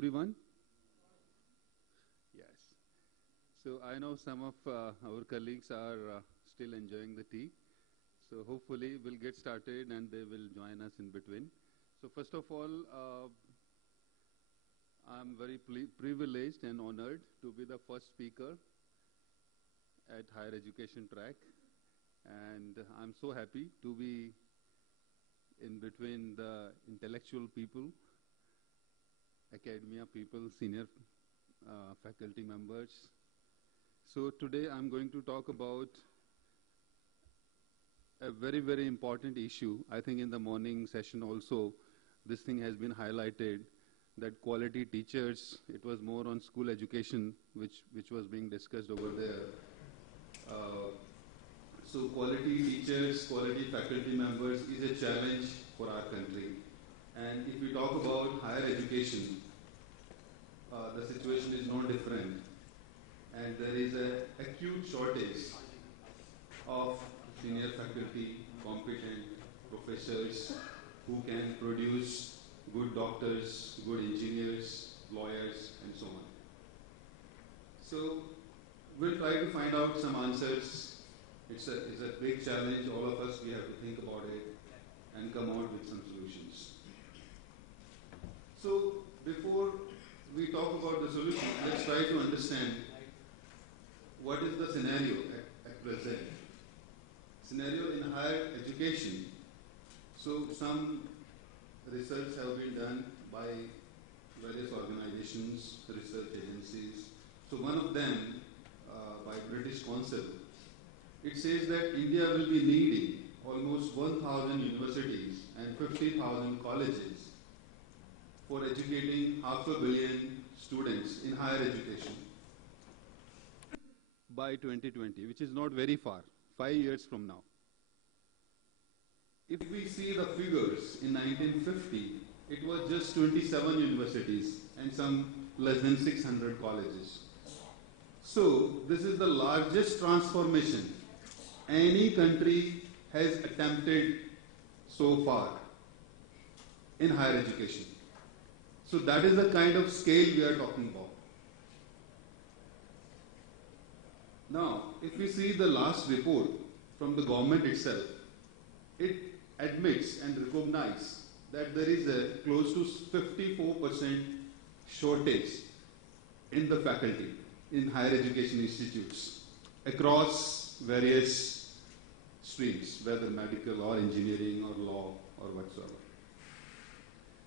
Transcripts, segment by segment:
everyone? Yes. So I know some of our colleagues are still enjoying the tea. So hopefully we'll get started and they will join us in between. So first of all, I'm very privileged and honored to be the first speaker at higher education track. And I'm so happy to be in between the intellectual people, academia people, senior faculty members. So today I'm going to talk about a very, very important issue. I think in the morning session also, this thing has been highlighted, that quality teachers, it was more on school education, which was being discussed over there. So quality teachers, quality faculty members is a challenge for our country. And if we talk about higher education, the situation is no different. And there is an acute shortage of senior faculty, competent professors who can produce good doctors, good engineers, lawyers, and so on. So we'll try to find out some answers. It's a big challenge. All of us, we have to think about it and come out with some solutions. So before we talk about the solution, let's try to understand what is the scenario at present. Scenario in higher education. So some research have been done by various organizations, research agencies. So one of them, by British Council, it says that India will be needing almost 1,000 universities and 50,000 colleges for educating 500 million students in higher education by 2020, which is not very far, 5 years from now. If we see the figures in 1950, it was just 27 universities and some less than 600 colleges. So this is the largest transformation any country has attempted so far in higher education. So that is the kind of scale we are talking about. Now, if we see the last report from the government itself, it admits and recognizes that there is a close to 54% shortage in the faculty in higher education institutes across various streams, whether medical or engineering or law or whatsoever.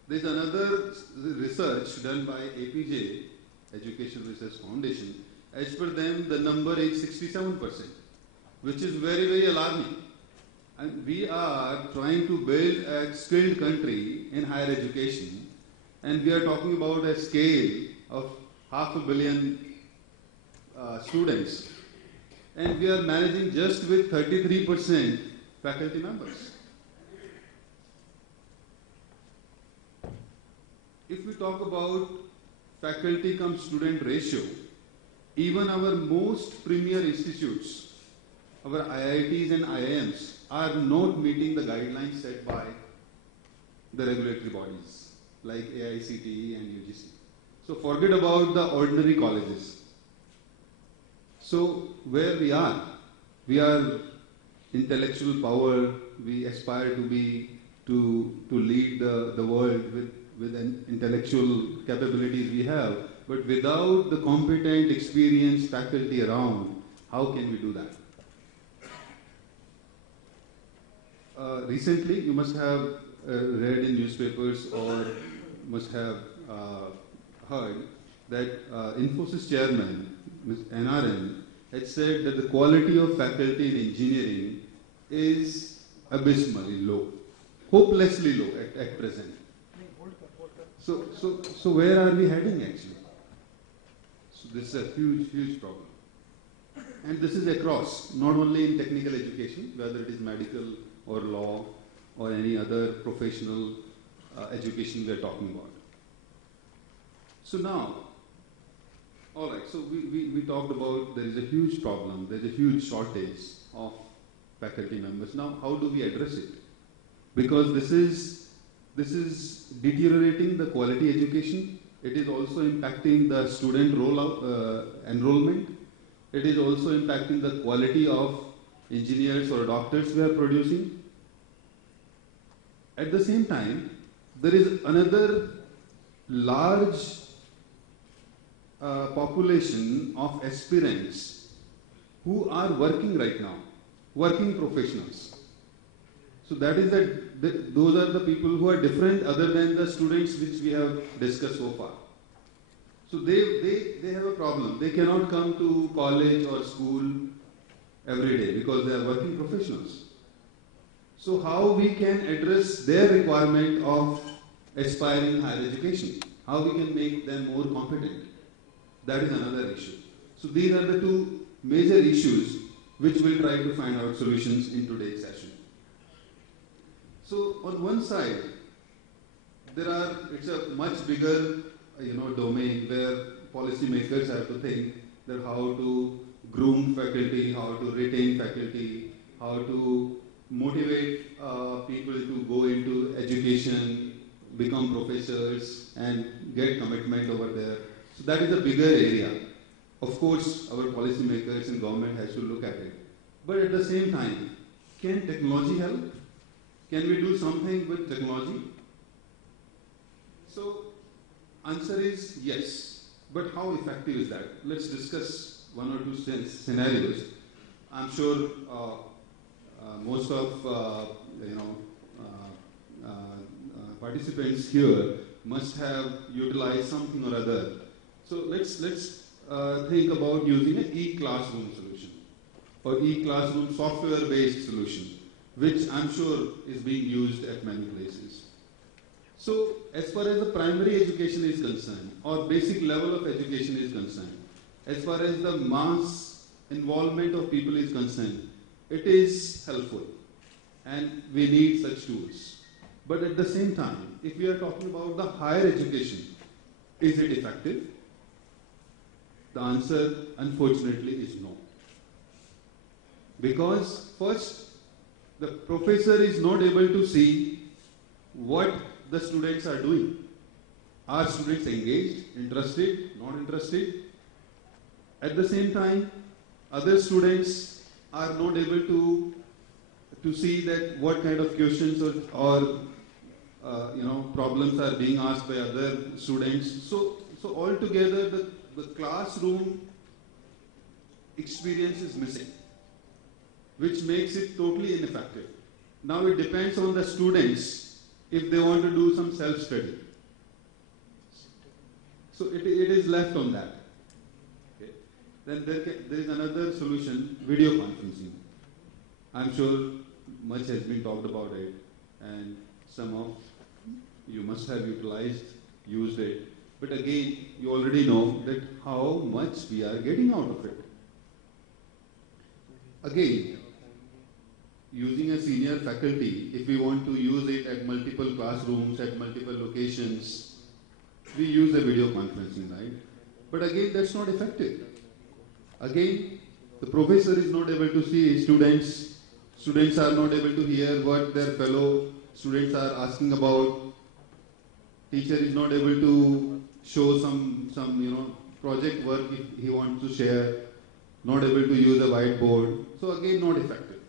There is another research done by APJ, Education Research Foundation. As per them, the number is 67%, which is very, very alarming. And we are trying to build a skilled country in higher education, and we are talking about a scale of 500 million students, and we are managing just with 33% faculty members. If we talk about faculty cum student ratio, even our most premier institutes, our IITs and IIMs, are not meeting the guidelines set by the regulatory bodies like AICTE and UGC. So forget about the ordinary colleges. So where we are intellectual power, we aspire to lead the world with an intellectual capabilities we have, but without the competent, experienced faculty around, how can we do that? Recently, you must have read in newspapers or must have heard that Infosys chairman, Ms. NRN, had said that the quality of faculty in engineering is abysmally low, hopelessly low at present. So where are we heading actually? So this is a huge, huge problem. And this is across, not only in technical education, whether it is medical or law or any other professional education we are talking about. So now, all right, so we talked about there is a huge problem, there is a huge shortage of faculty members. Now, how do we address it? Because this is deteriorating the quality education It is also impacting the student enrollment. It is also impacting the quality of engineers or doctors we are producing. At the same time, there is another large population of aspirants who are working right now, working professionals. So that is those are the people who are different other than the students which we have discussed so far. So they have a problem. They cannot come to college or school every day because they are working professionals. So how we can address their requirement of aspiring higher education? How we can make them more competent? That is another issue. So these are the two major issues which we'll try to find out solutions in today's session. So on one side, it's a much bigger domain where policymakers have to think that how to groom faculty, how to retain faculty, how to motivate people to go into education, become professors and get commitment over there. So that is a bigger area. Of course, our policymakers and government has to look at it. But at the same time, can technology help? Can we do something with technology? So, answer is yes. But how effective is that? Let's discuss one or two scenarios. I'm sure most of participants here must have utilized something or other. So let's think about using an e-classroom solution or e-classroom software-based solution, which I'm sure is being used at many places. So as far as the primary education is concerned, or basic level of education is concerned, as far as the mass involvement of people is concerned, it is helpful and we need such tools. But at the same time, if we are talking about the higher education, is it effective? The answer, unfortunately, is no. Because first, the professor is not able to see what the students are doing. Are students engaged, interested, not interested? At the same time, other students are not able to see that what kind of questions or problems are being asked by other students. So altogether, the classroom experience is missing, which makes it totally ineffective. Now it depends on the students if they want to do some self-study. So it is left on that. Okay. Then there is another solution, video conferencing. I'm sure much has been talked about it, and some of you must have used it. But again, you already know that how much we are getting out of it. Again, using a senior faculty, if we want to use it at multiple classrooms, at multiple locations, we use a video conferencing, right? But again, that's not effective. Again, the professor is not able to see students. Students are not able to hear what their fellow students are asking about. Teacher is not able to show some project work if he wants to share. Not able to use a whiteboard. So again, not effective.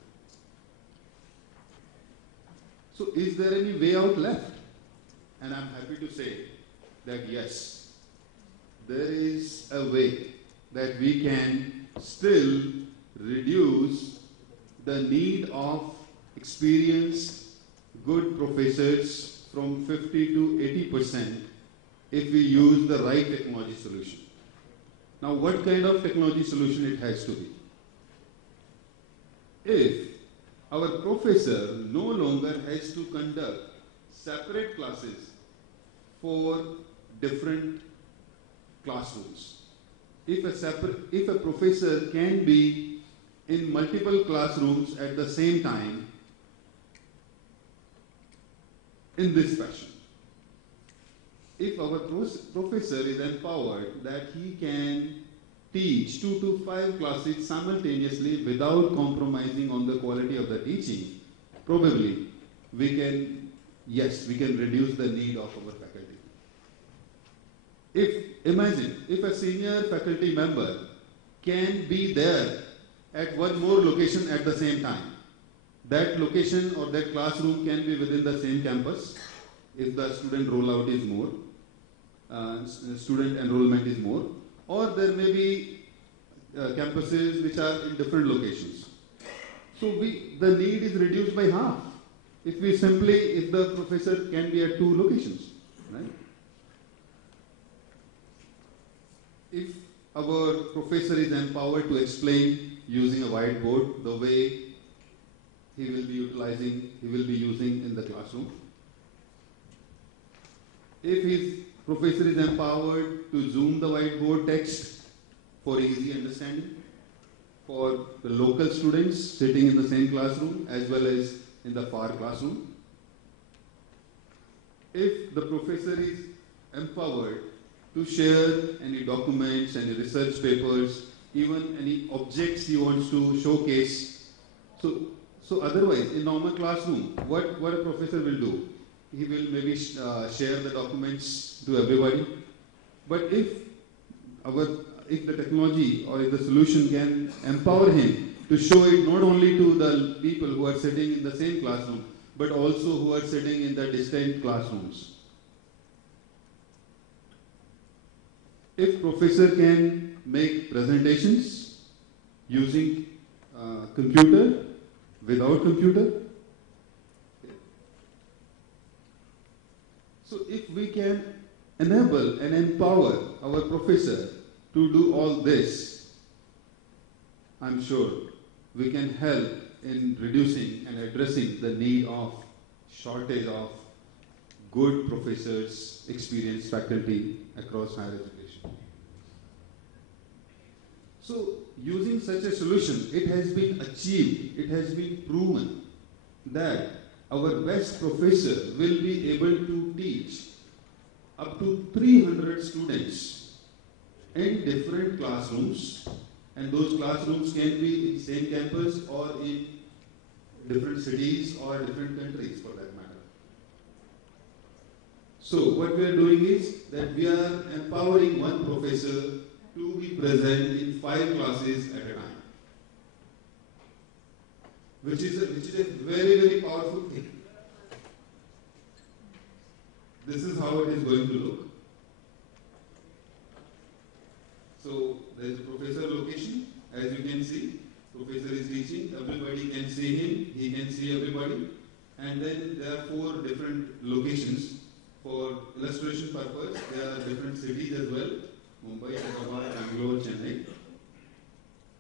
So is there any way out left? And I'm happy to say that yes, there is a way that we can still reduce the need of experienced, good professors from 50 to 80% if we use the right technology solution. Now, what kind of technology solution it has to be? If our professor no longer has to conduct separate classes for different classrooms, if a professor can be in multiple classrooms at the same time in this fashion, if our professor is empowered that he can teach 2 to 5 classes simultaneously without compromising on the quality of the teaching, probably we can reduce the need of our faculty. Imagine if a senior faculty member can be there at one more location at the same time. That location or that classroom can be within the same campus if the student rollout is more, student enrollment is more, or there may be campuses which are in different locations. So the need is reduced by half if the professor can be at two locations, right? If our professor is empowered to explain using a whiteboard the way he will be using in the classroom. If his professor is empowered to zoom the whiteboard text for easy understanding for the local students sitting in the same classroom as well as in the far classroom. If the professor is empowered to share any documents, any research papers, even any objects he wants to showcase. So otherwise, in normal classroom, what a professor will do? He will maybe share the documents to everybody. But if the technology or if the solution can empower him to show it not only to the people who are sitting in the same classroom, but also who are sitting in the distant classrooms. If professor can make presentations using computer, without computer. So if we can enable and empower our professor to do all this, I'm sure we can help in reducing and addressing the need of shortage of good professors, experienced faculty across higher education. So using such a solution, it has been achieved, it has been proven that our best professor will be able to teach up to 300 students in different classrooms, and those classrooms can be in same campus or in different cities or different countries for that matter. So what we are doing is that we are empowering one professor to be present in 5 classes at a time, which is a very, very powerful thing. This is how it is going to look. So there is a professor location, as you can see. Professor is teaching, everybody can see him, he can see everybody. And then there are 4 different locations. For illustration purpose, there are different cities as well. Mumbai, Hyderabad, Bangalore, Chennai.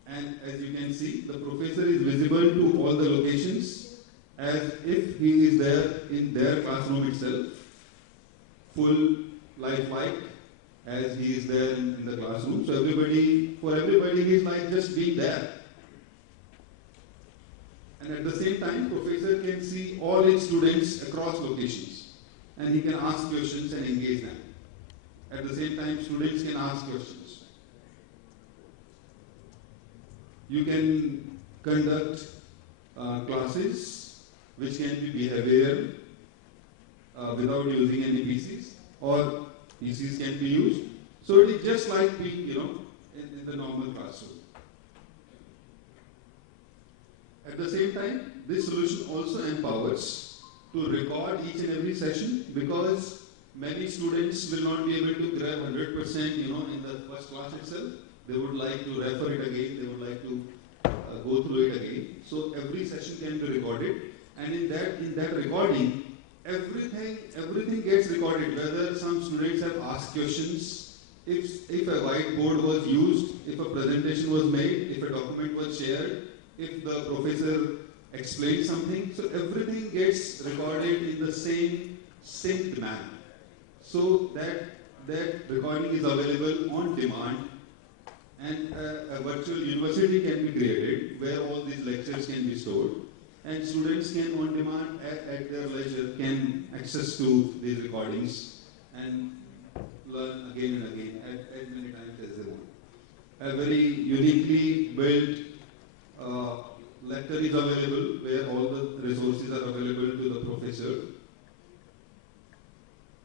And as you can see, the professor is visible to all the locations as if he is there in their classroom itself, full lifelike as he is there in the classroom. So for everybody, he is like just being there. And at the same time, professor can see all his students across locations, and he can ask questions and engage them. At the same time, students can ask questions. You can conduct classes which can be behavioral without using any PCs, or PCs can be used. So it is just like being, in the normal classroom. At the same time, this solution also empowers to record each and every session, because many students will not be able to grab 100%, in the first class itself. They would like to refer it again. They would like to go through it again. So every session can be recorded, and in that recording, everything gets recorded. Whether some students have asked questions, if a whiteboard was used, if a presentation was made, if a document was shared, if the professor explained something. So everything gets recorded in the same synced manner. So that recording is available on demand, and a virtual university can be created where all these lectures can be stored, and students can on demand at their leisure can access to these recordings and learn again and again as many times as they want. A very uniquely built lecture is available where all the resources are available to the professor.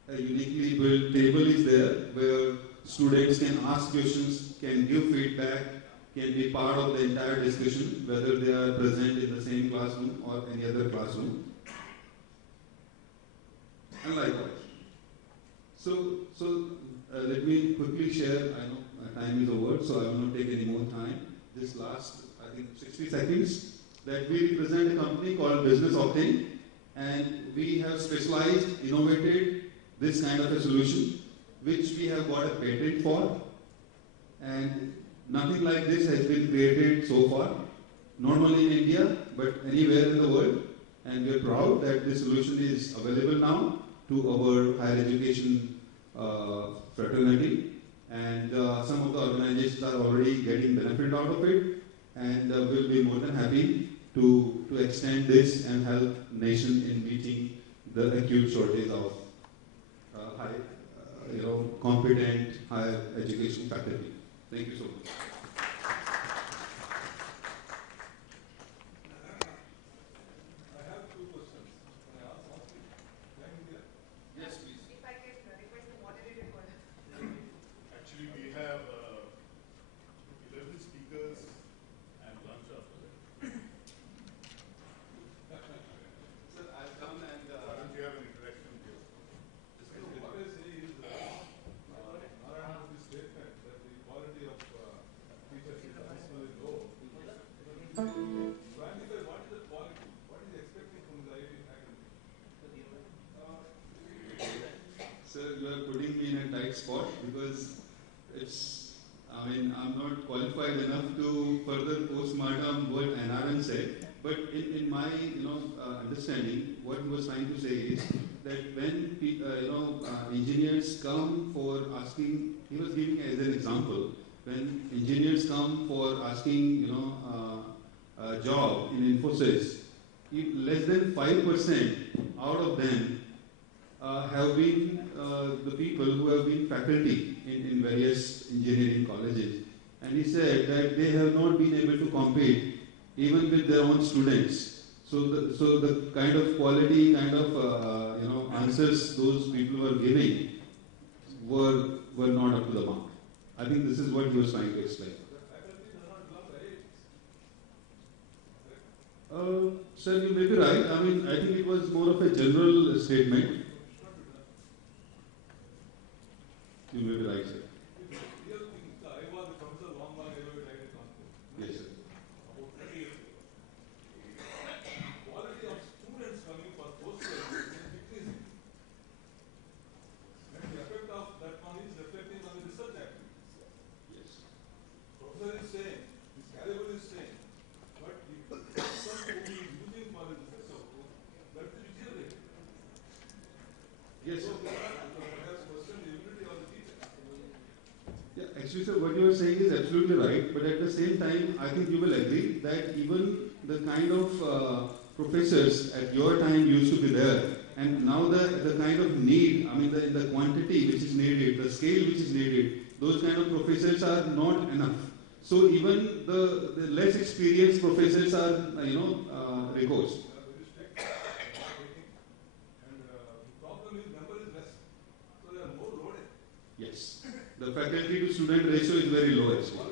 A uniquely built table is there where students can ask questions, can give feedback, can be part of the entire discussion, whether they are present in the same classroom or any other classroom. And likewise. So let me quickly share. I know my time is over, so I will not take any more time. This last, I think, 60 seconds, that we represent a company called Business Octane, and we have specialized, innovated this kind of a solution, which we have got a patent for, and nothing like this has been created so far, not only in India, but anywhere in the world, and we are proud that this solution is available now to our higher education fraternity, and some of the organizations are already getting benefit out of it, and will be more than happy to extend this and help nation in meeting the acute shortage of competent higher education faculty. Thank you so much. I have two questions. Can I ask you? Can you hear? Yes, please. If I can request the moderator to Actually, we have 11 speakers and lunch after that. Sir, I'll come and. Why don't you have an interaction here? What I say is, Narayana has this statement that the quality of teachers is abysmally low. So identify what is the quality? What is he expecting from the IIT faculty? Sir, you are putting me in a tight spot because I'm not qualified enough to further postmortem what NRN said. But in my, understanding, what he was trying to say is that when engineers come for asking, he was giving as an example, when engineers come for asking, a job in Infosys, if less than 5% out of them have been the people who have been faculty in various engineering colleges. And he said that they have not been able to compete even with their own students. So the kind of quality, answers those people were giving were not up to the mark. I think this is what he was trying to explain. Sir, you may be right. I think it was more of a general statement. You may be right, sir. Yes, sir. About 30 years ago. Quality of students coming for post-graduate is decreasing. And the effect of that one is reflecting on the research activities. Yes. Professor is saying, his caliber is saying, but the person who is using for the research output, that will deteriorate. Yes, So sir. perhaps question the ability of the teacher. Yeah, actually, sir, what you are saying is absolutely right. But at the same time, I think you will agree that even the kind of professors at your time used to be there, and now the kind of need, the quantity which is needed, the scale which is needed, those kind of professors are not enough. So even the less experienced professors are, recourse. Very strict, and the problem is number is less. So they are more loaded. Yes. The faculty to student ratio is very low actually.